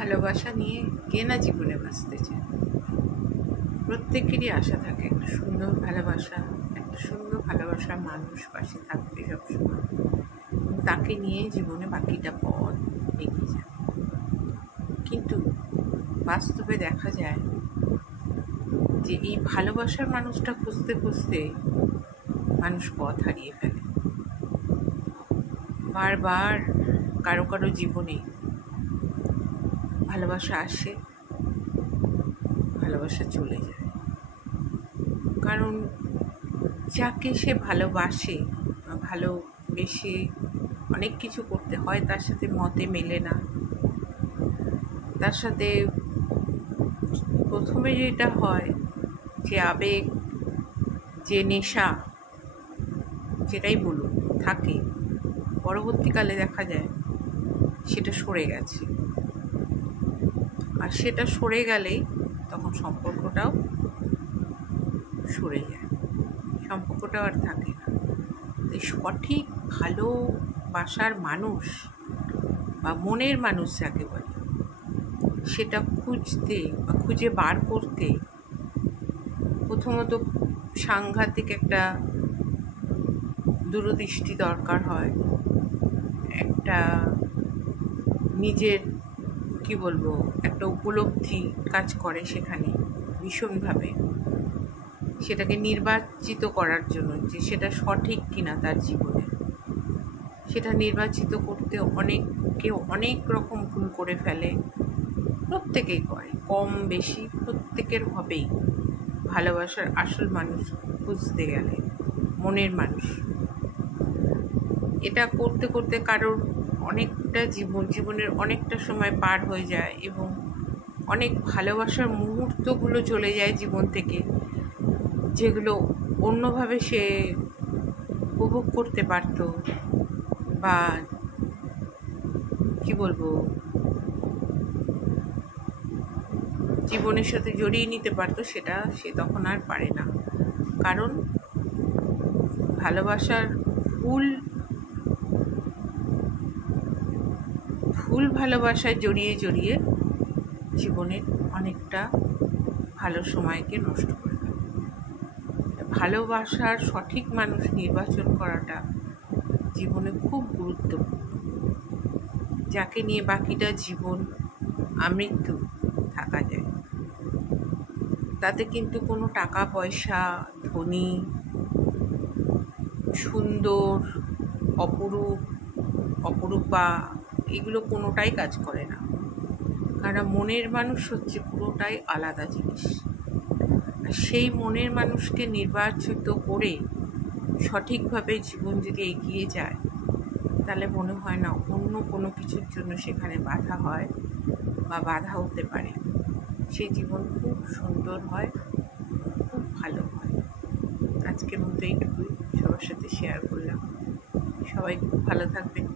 ভালোবাসা নিয়ে কে না জীবনে বাঁচতে চায়। প্রত্যেকেরই আশা থাকে একটা সুন্দর ভালোবাসা, একটা সুন্দর ভালোবাসার মানুষ পাশে থাকবে সবসময়, এবং তাকে নিয়ে জীবনে বাকিটা পথ এগিয়ে যাবে। কিন্তু বাস্তবে দেখা যায় যে এই ভালোবাসার মানুষটা খুঁজতে খুঁজতে মানুষ পথ হারিয়ে ফেলে। বারবার কারো কারো জীবনে ভালোবাসা আসে, ভালোবাসা চলে যায়। কারণ যাকে সে ভালোবাসে, ভালোবেসে অনেক কিছু করতে হয়, তার সাথে মতে মেলে না। তার সাথে প্রথমে যেটা হয় যে আবেগ, যে নেশা, যেটাই বলুন থাকে, পরবর্তীকালে দেখা যায় সেটা সরে গেছে। আর সেটা সরে গেলেই তখন সম্পর্কটাও সরে যায়, সম্পর্কটাও আর থাকে না। তাই সঠিক ভালোবাসার মানুষ বা মনের মানুষ যাকে বলে, সেটা খুঁজতে বা খুঁজে বার করতে প্রথমত সাংঘাতিক একটা দূরদৃষ্টি দরকার হয়, একটা নিজের একটা উপলব্ধি কাজ করে সেখানে ভীষণভাবে, সেটাকে নির্বাচিত করার জন্য যে সেটা সঠিক কিনা তার জীবনে। সেটা নির্বাচিত করতে কেউ অনেক রকম ভুল করে ফেলে, প্রত্যেকেই করে, কম বেশি প্রত্যেকের হবেই। ভালোবাসার আসল মানুষ খুঁজতে গেলে, মনের মানুষ, এটা করতে করতে কারোর অনেকটা জীবনের অনেকটা সময় পার হয়ে যায় এবং অনেক ভালোবাসার মুহূর্তগুলো চলে যায় জীবন থেকে, যেগুলো অন্যভাবে সে উপভোগ করতে পারত বা জীবনের সাথে জড়িয়ে নিতে পারতো, সেটা সে তখন আর পারে না। কারণ ভালোবাসার ভুল ভালোবাসায় জড়িয়ে জড়িয়ে জীবনের অনেকটা ভালো সময়কে নষ্ট করে দেয়। ভালোবাসার সঠিক মানুষ নির্বাচন করাটা জীবনে খুব গুরুত্বপূর্ণ, যাকে নিয়ে বাকিটা জীবন আমৃত্যু থাকা যায়। তাতে কিন্তু কোনো টাকা পয়সা, ধনী, সুন্দর, অপরূপা এগুলো কোনোটাই কাজ করে না। কারণ মনের মানুষ হচ্ছে পুরোটাই আলাদা জিনিস। সেই মনের মানুষকে নির্বাচিত করে সঠিকভাবে জীবন যদি এগিয়ে যায়, তাহলে মনে হয় না অন্য কোনো কিছুর জন্য সেখানে বাধা হয় বা বাধা হতে পারে। সেই জীবন খুব সুন্দর হয়, খুব ভালো হয়। আজকের মতো এইটুকুই সবার সাথে শেয়ার করলাম। সবাই খুব ভালো থাকবেন।